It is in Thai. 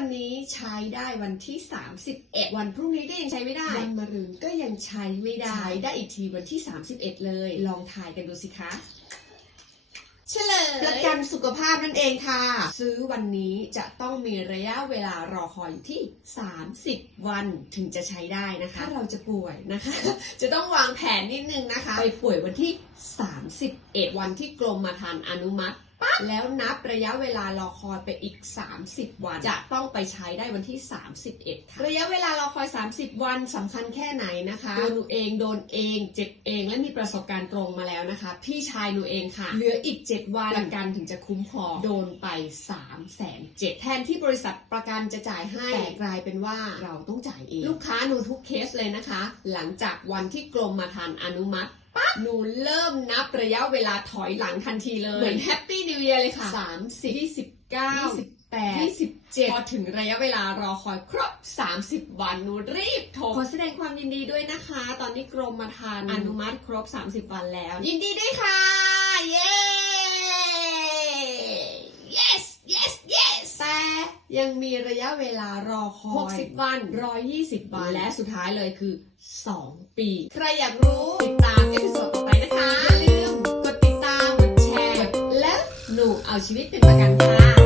วันนี้ใช้ได้วันที่ 31 วันพรุ่งนี้ก็ยังใช้ไม่ได้ วันมะรืนก็ยังใช้ไม่ได้ ใช้ได้อีกทีวันที่ 31 เลย ลองถ่ายกันดูสิคะเฉลยประกันสุขภาพนั่นเองค่ะ ซื้อวันนี้จะต้องมีระยะเวลารอคอยอยู่ที่ 30 วันถึงจะใช้ได้นะคะ ถ้าเราจะป่วยนะคะ จะต้องวางแผนนิดนึงนะคะ ไปป่วยวันที่ 31 วันที่กรมธรรม์อนุมัติ ปั๊บแล้วนับระยะเวลารอคอยไปอีก 30 วัน จะต้องไปใช้ได้วันที่ 31ค่ะระยะเวลารอคอย 30 วันสำคัญแค่ไหนนะคะตัวหนูเองโดนเองเจ็บเองและมีประสบการณ์ตรงมาแล้วนะคะ พี่ชายหนูเองค่ะเหลืออีก 7 วันประกันถึงจะคุ้มครองโดนไป3แสนเจ็ดแทนที่บริษัทประกันจะจ่ายให้แต่กลายเป็นว่าเราต้องจ่ายเอง ลูกค้าหนูทุกเคสเลยนะคะ หลังจากวันที่กรมธรรม์อนุมัติ หนูเริ่มนับระยะเวลาถอยหลังทันทีเลย เหมือนแฮปปี้นิว e ย r เลยค่ะ30 29 28 27พอถึงระยะเวลารอคอยครบ30วันหนูรีบโทรขอแสดงความยินดีด้วยนะคะ ตอนนี้กรมธรรม์อนุมัติครบ30วันแล้ว ยินดีด้วยค่ะ เย้ yes yes yes แต่ยังมีระยะเวลารอคอย60 วัน 120 วัน และสุดท้ายเลยคือ 2 ปี ใครอยากรู้ ชีวิตเป็นประกันค่ะ